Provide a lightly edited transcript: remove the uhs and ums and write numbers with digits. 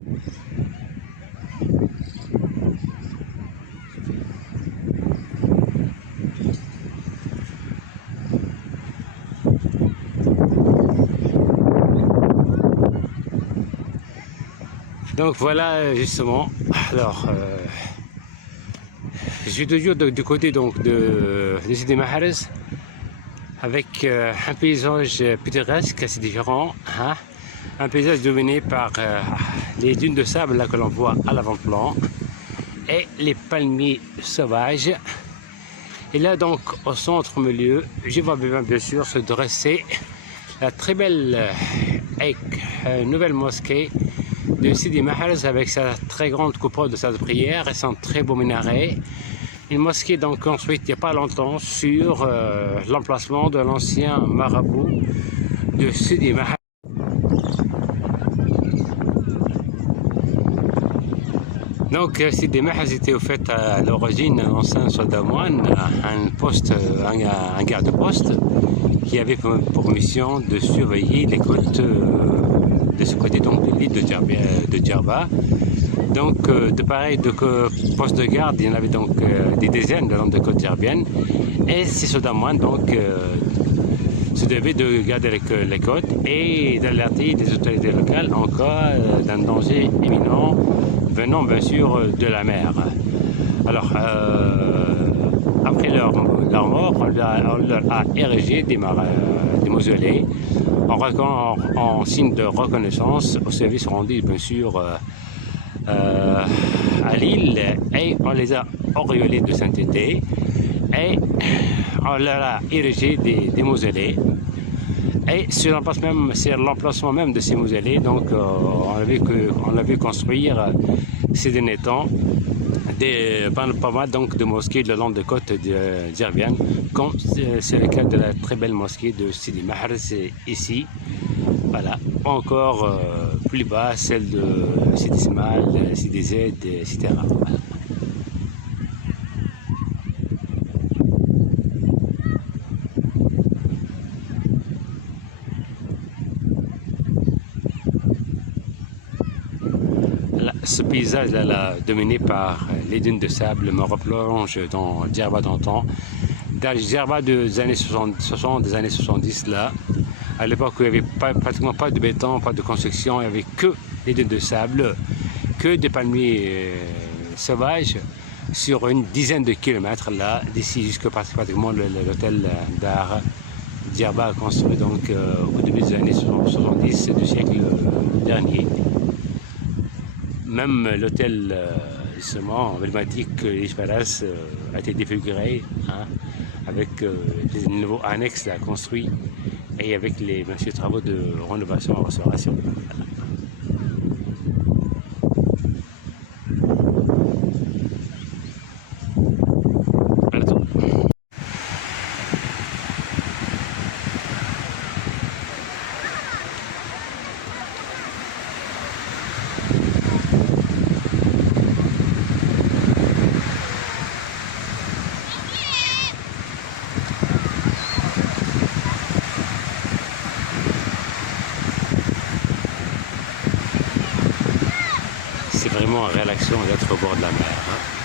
Donc voilà justement, alors je suis toujours du côté donc de Sidi Mahrez avec un paysage pittoresque assez différent, hein, un paysage dominé par les dunes de sable là que l'on voit à l'avant-plan et les palmiers sauvages. Et là donc au centre milieu, je vois bien sûr se dresser la très belle nouvelle mosquée de Sidi Mahrez avec sa très grande coupole de salle de prière et son très beau minaret. Une mosquée donc construite il n'y a pas longtemps sur l'emplacement de l'ancien marabout de Sidi Mahrez. Donc Sidi Mahrez était au fait à l'origine un ancien soldat moine, un garde-poste qui avait pour mission de surveiller les côtes de ce côté donc de l'île de Djerba. Donc de pareil de postes de garde, il y en avait donc des dizaines de long de côte djerbienne. Et ces soldats moines donc se devaient de garder les côtes et d'alerter les autorités locales en cas d'un danger imminent venant bien sûr de la mer. Alors après leur mort, on leur a érigé des mausolées en signe de reconnaissance au service rendu bien sûr à l'île, et on les a auréolés de sainteté et on leur a érigé des mausolées. Et sur l'emplacement même de ces mausolées, donc on a vu construire ces derniers temps pas mal donc de mosquées le long de côte djerbienne, comme c'est le cas de la très belle mosquée de Sidi Mahrez ici. Voilà, encore plus bas celle de Sidi Ismail, Sidi Zed, etc. Voilà. Ce paysage là, dominé par les dunes de sable, me replonge dans Djerba d'antan, dans Djerba des années 60, des années 70 là, à l'époque où il n'y avait pratiquement pas de béton, pas de construction, il n'y avait que les dunes de sable, que des palmiers sauvages sur une dizaine de kilomètres là, d'ici jusqu'à pratiquement l'hôtel d'art. Djerba construit donc au début des années 70 du siècle dernier. Même l'hôtel justement emblématique Ishparas a été défiguré, hein, avec des nouveaux annexes là, construits et avec les travaux de rénovation et restauration. C'est vraiment une réaction d'être au bord de la mer, hein.